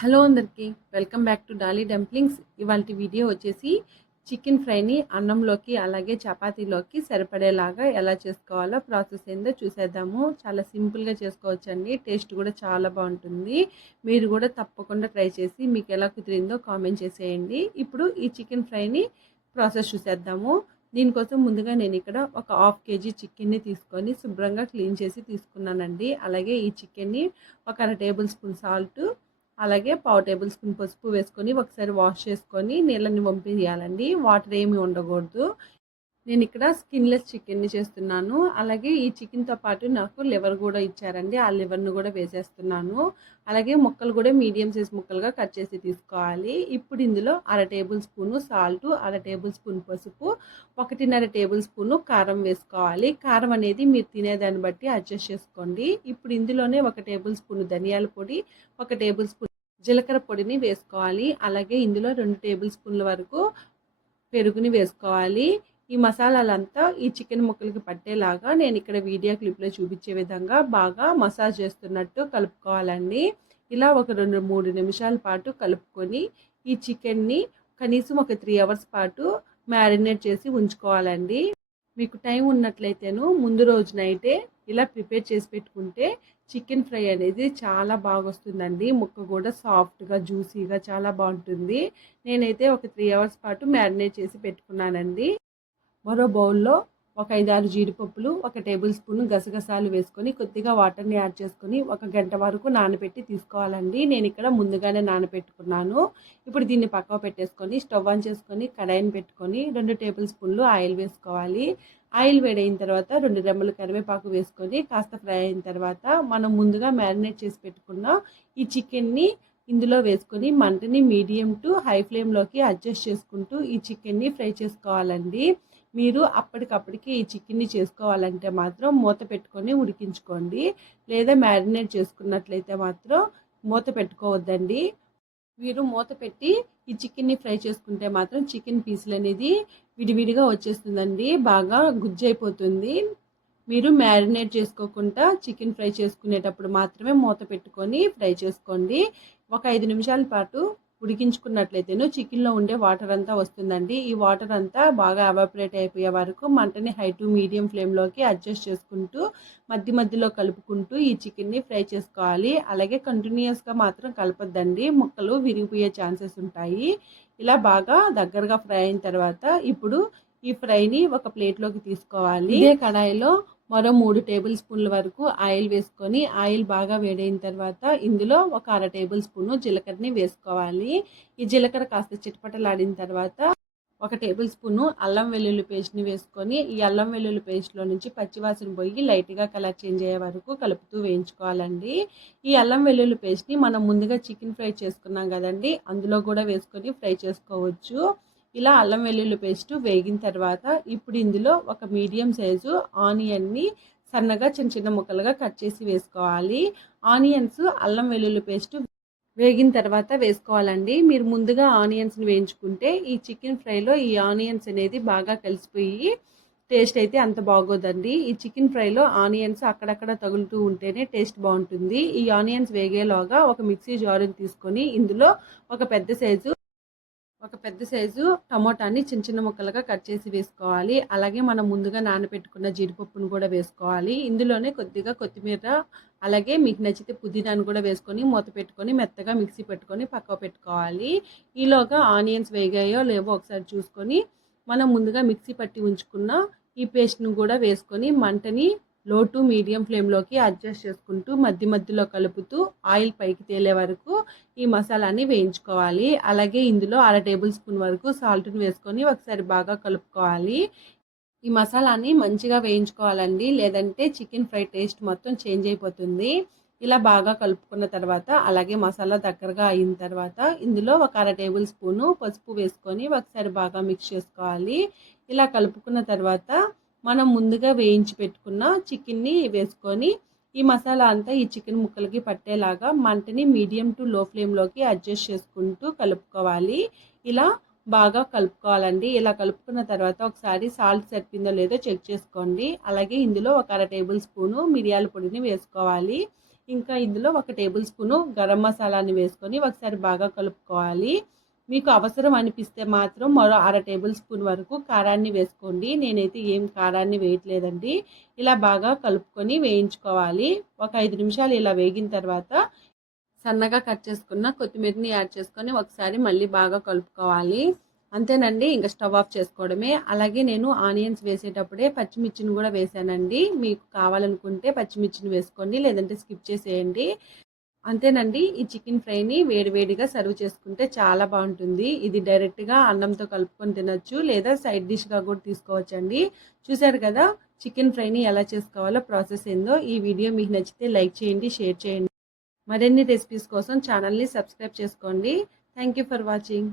Hello అందరికీ welcome back to Dolly dumplings. ఇవాళ video వచ్చేసి చికెన్ ఫ్రైని అన్నంలోకి అలాగే చపాతీలోకి సరిపడేలాగా ఎలా చేసుకోవాలో ప్రాసెస్ ఏందో చూసేద్దాము. చాలా సింపుల్గా చేసుకోవచ్చండి. టేస్ట్ కూడా చాలా బాగుంటుంది. మీరు కూడా తప్పకుండా ట్రై చేసి మీకు ఎలా కుదిరిందో కామెంట్ చేసేయండి. ఇప్పుడు ఈ చికెన్ ఫ్రైని ప్రాసెస్ చూసేద్దాము. దీనికోసం ముందుగా నేను ఇక్కడ ఒక హాఫ్ కేజీ చికెన్ని తీసుకొని శుభ్రంగా క్లీన్ చేసి తీసుకున్నానండి. అలాగే ఈ చికెన్ని ఒక అర టేబుల్ స్పూన్ సాల్ట్ అలాగే పావు టేబుల్ స్పూన్ పసుపు వేసుకొని ఒకసారి వాష్ చేసుకొని నీళ్ళని పంపించాలండి వాటర్ ఏమి ఉండకూడదు. నేను ఇక్కడ స్కిన్లెస్ చికెన్ని చేస్తున్నాను. అలాగే ఈ చికెన్తో పాటు నాకు లివర్ కూడా ఇచ్చారండి. ఆ లివర్ను కూడా వేసేస్తున్నాను. అలాగే ముక్కలు కూడా మీడియం సైజ్ ముక్కలుగా కట్ చేసి తీసుకోవాలి. ఇప్పుడు ఇందులో అర టేబుల్ స్పూను సాల్ట్ అర టేబుల్ స్పూన్ పసుపు ఒకటిన్నర టేబుల్ స్పూను కారం వేసుకోవాలి. కారం అనేది మీరు తినేదాన్ని బట్టి అడ్జస్ట్ చేసుకోండి. ఇప్పుడు ఇందులోనే ఒక టేబుల్ స్పూన్ ధనియాల పొడి ఒక టేబుల్ స్పూన్ జీలకర్ర పొడిని వేసుకోవాలి. అలాగే ఇందులో రెండు టేబుల్ స్పూన్ల వరకు పెరుగుని వేసుకోవాలి. ఈ మసాలాలంతా ఈ చికెన్ ముక్కలకి పట్టేలాగా నేను ఇక్కడ వీడియో క్లిప్లో చూపించే విధంగా బాగా మసాజ్ చేస్తున్నట్టు కలుపుకోవాలండి. ఇలా ఒక రెండు మూడు నిమిషాల పాటు కలుపుకొని ఈ చికెన్ని కనీసం ఒక త్రీ అవర్స్ పాటు మ్యారినేట్ చేసి ఉంచుకోవాలండి. మీకు టైం ఉన్నట్లయితేను ముందు రోజు నైటే ఇలా ప్రిపేర్ చేసి పెట్టుకుంటే చికెన్ ఫ్రై అనేది చాలా బాగా వస్తుందండి ముక్క కూడా సాఫ్ట్గా జ్యూసీగా చాలా బాగుంటుంది. నేనైతే ఒక త్రీ అవర్స్ పాటు మ్యారినేట్ చేసి పెట్టుకున్నానండి. మరో బౌల్లో ఒక ఐదారు జీడిపప్పులు ఒక టేబుల్ స్పూన్ గసగసాలు వేసుకొని కొద్దిగా వాటర్ని యాడ్ చేసుకొని ఒక గంట వరకు నానబెట్టి తీసుకోవాలండి. నేను ఇక్కడ ముందుగానే నానబెట్టుకున్నాను. ఇప్పుడు దీన్ని పక్కవ పెట్టేసుకొని స్టవ్ ఆన్ చేసుకొని కడాయిని పెట్టుకొని రెండు టేబుల్ స్పూన్లు ఆయిల్ వేసుకోవాలి. ఆయిల్ వేడైన తర్వాత రెండు రెమ్మలు కరివేపాకు వేసుకొని కాస్త ఫ్రై అయిన తర్వాత మనం ముందుగా మ్యారినేట్ చేసి పెట్టుకున్న ఈ చికెన్ని ఇందులో వేసుకొని మంటని మీడియం టు హై ఫ్లేమ్లోకి అడ్జస్ట్ చేసుకుంటూ ఈ చికెన్ని ఫ్రై చేసుకోవాలండి. మీరు అప్పటికప్పటికి ఈ చికెన్ని చేసుకోవాలంటే మాత్రం మూత పెట్టుకొని ఉడికించుకోండి. లేదా మ్యారినేట్ చేసుకున్నట్లయితే మాత్రం మూత పెట్టుకోవద్దండి. మీరు మూత పెట్టి ఈ చికెన్ని ఫ్రై చేసుకుంటే మాత్రం చికెన్ పీసులు అనేది విడివిడిగా వచ్చేస్తుందండి. బాగా గుజ్జైపోతుంది. మీరు మ్యారినేట్ చేసుకోకుండా చికెన్ ఫ్రై చేసుకునేటప్పుడు మాత్రమే మూత పెట్టుకొని ఫ్రై చేసుకోండి. ఒక ఐదు నిమిషాల పాటు ఉడికించుకున్నట్లయితేను చికెన్లో ఉండే వాటర్ అంతా వస్తుందండి. ఈ వాటర్ అంతా బాగా అవాపరేట్ అయిపోయే వరకు మంటని హై టు మీడియం ఫ్లేమ్లోకి అడ్జస్ట్ చేసుకుంటూ మధ్య మధ్యలో కలుపుకుంటూ ఈ చికెన్ని ఫ్రై చేసుకోవాలి. అలాగే కంటిన్యూస్గా మాత్రం కలపద్దండి. ముక్కలు విరిగిపోయే ఛాన్సెస్ ఉంటాయి. ఇలా బాగా దగ్గరగా ఫ్రై అయిన తర్వాత ఇప్పుడు ఈ ఫ్రైని ఒక ప్లేట్లోకి తీసుకోవాలి. ఇదే కడాయిలో మరో మూడు టేబుల్ స్పూన్ల వరకు ఆయిల్ వేసుకొని ఆయిల్ బాగా వేడైన తర్వాత ఇందులో ఒక అర టేబుల్ స్పూను జీలకర్రని వేసుకోవాలి. ఈ జీలకర్ర కాస్త చిటపటలాడిన తర్వాత ఒక టేబుల్ స్పూను అల్లం వెల్లుల్లి పేస్ట్ని వేసుకొని ఈ అల్లం వెల్లుల్లి పేస్ట్లో నుంచి పచ్చివాసన పోయి లైట్గా కలర్ చేంజ్ అయ్యే వరకు కలుపుతూ వేయించుకోవాలండి. ఈ అల్లం వెల్లుల్లి పేస్ట్ని మనం ముందుగా చికెన్ ఫ్రై చేసుకున్నాం కదండి అందులో కూడా వేసుకొని ఫ్రై చేసుకోవచ్చు. ఇలా అల్లం వెల్లుల్లి పేస్ట్ వేగిన తర్వాత ఇప్పుడు ఇందులో ఒక మీడియం సైజు ఆనియన్ని సన్నగా చిన్న చిన్న ముక్కలుగా కట్ చేసి వేసుకోవాలి. ఆనియన్స్ అల్లం వెల్లుల్లి పేస్ట్ వేగిన తర్వాత వేసుకోవాలండి. మీరు ముందుగా ఆనియన్స్ని వేయించుకుంటే ఈ చికెన్ ఫ్రైలో ఈ ఆనియన్స్ అనేది బాగా కలిసిపోయి టేస్ట్ అయితే అంత బాగోదండి. ఈ చికెన్ ఫ్రైలో ఆనియన్స్ అక్కడక్కడ తగులుతూ ఉంటేనే టేస్ట్ బాగుంటుంది. ఈ ఆనియన్స్ వేగేలోగా ఒక మిక్సీ జారుని తీసుకొని ఇందులో ఒక పెద్ద సైజు ఒక పెద్ద సైజు టమోటాని చిన్న చిన్న ముక్కలుగా కట్ చేసి వేసుకోవాలి. అలాగే మనం ముందుగా నానబెట్టుకున్న జీడిపప్పును కూడా వేసుకోవాలి. ఇందులోనే కొద్దిగా కొత్తిమీర అలాగే మీకు నచ్చితే పుదీనాను కూడా వేసుకొని మూత పెట్టుకొని మెత్తగా మిక్సీ పెట్టుకొని పక్క పెట్టుకోవాలి. ఈలోగా ఆనియన్స్ వేగాయో లేవో ఒకసారి చూసుకొని మనం ముందుగా మిక్సీ పట్టి ఉంచుకున్న ఈ పేస్ట్ను కూడా వేసుకొని మంటని లో టు మీడియం ఫ్లేమ్లోకి అడ్జస్ట్ చేసుకుంటూ మధ్య మధ్యలో కలుపుతూ ఆయిల్ పైకి తేలే వరకు ఈ మసాలాని వేయించుకోవాలి. అలాగే ఇందులో అర టేబుల్ స్పూన్ వరకు సాల్ట్ని వేసుకొని ఒకసారి బాగా కలుపుకోవాలి. ఈ మసాలాని మంచిగా వేయించుకోవాలండి. లేదంటే చికెన్ ఫ్రై టేస్ట్ మొత్తం చేంజ్ అయిపోతుంది. ఇలా బాగా కలుపుకున్న తర్వాత అలాగే మసాలా దగ్గరగా అయిన తర్వాత ఇందులో ఒక అర టేబుల్ స్పూను పసుపు వేసుకొని ఒకసారి బాగా మిక్స్ చేసుకోవాలి. ఇలా కలుపుకున్న తర్వాత మనం ముందుగా వేయించి పెట్టుకున్న చికెన్ని వేసుకొని ఈ మసాలా అంతా ఈ చికెన్ ముక్కలకి పట్టేలాగా మంటని మీడియం టు లో ఫ్లేమ్లోకి అడ్జస్ట్ చేసుకుంటూ కలుపుకోవాలి. ఇలా బాగా కలుపుకోవాలండి. ఇలా కలుపుకున్న తర్వాత ఒకసారి సాల్ట్ సరిపోయిందో లేదో చెక్ చేసుకోండి. అలాగే ఇందులో ఒక అర టేబుల్ స్పూను మిరియాల పొడిని వేసుకోవాలి. ఇంకా ఇందులో ఒక టేబుల్ స్పూను గరం మసాలాని వేసుకొని ఒకసారి బాగా కలుపుకోవాలి. మీకు అవసరం అనిపిస్తే మాత్రం మరో అర టేబుల్ స్పూన్ వరకు కారాన్ని వేసుకోండి. నేనైతే ఏం కారాన్ని వేయట్లేదండి. ఇలా బాగా కలుపుకొని వేయించుకోవాలి. ఒక ఐదు నిమిషాలు ఇలా వేగిన తర్వాత సన్నగా కట్ చేసుకున్న కొత్తిమీరని యాడ్ చేసుకొని ఒకసారి మళ్ళీ బాగా కలుపుకోవాలి. అంతేనండి ఇంకా స్టవ్ ఆఫ్ చేసుకోవడమే. అలాగే నేను ఆనియన్స్ వేసేటప్పుడే పచ్చిమిర్చిని కూడా వేసానండి. మీకు కావాలనుకుంటే పచ్చిమిర్చిని వేసుకోండి లేదంటే స్కిప్ చేసేయండి. అంతేనండి ఈ చికెన్ ఫ్రైని వేడివేడిగా సర్వ్ చేసుకుంటే చాలా బాగుంటుంది. ఇది డైరెక్ట్గా అన్నంతో కలుపుకొని తినొచ్చు లేదా సైడ్ డిష్గా కూడా తీసుకోవచ్చండి. చూసారు కదా చికెన్ ఫ్రైని ఎలా చేసుకోవాలో ప్రాసెస్ ఏందో ఈ వీడియో మీకు నచ్చితే లైక్ చేయండి షేర్ చేయండి. మరిన్ని రెసిపీస్ కోసం ఛానల్ని సబ్స్క్రైబ్ చేసుకోండి. Thank you for watching.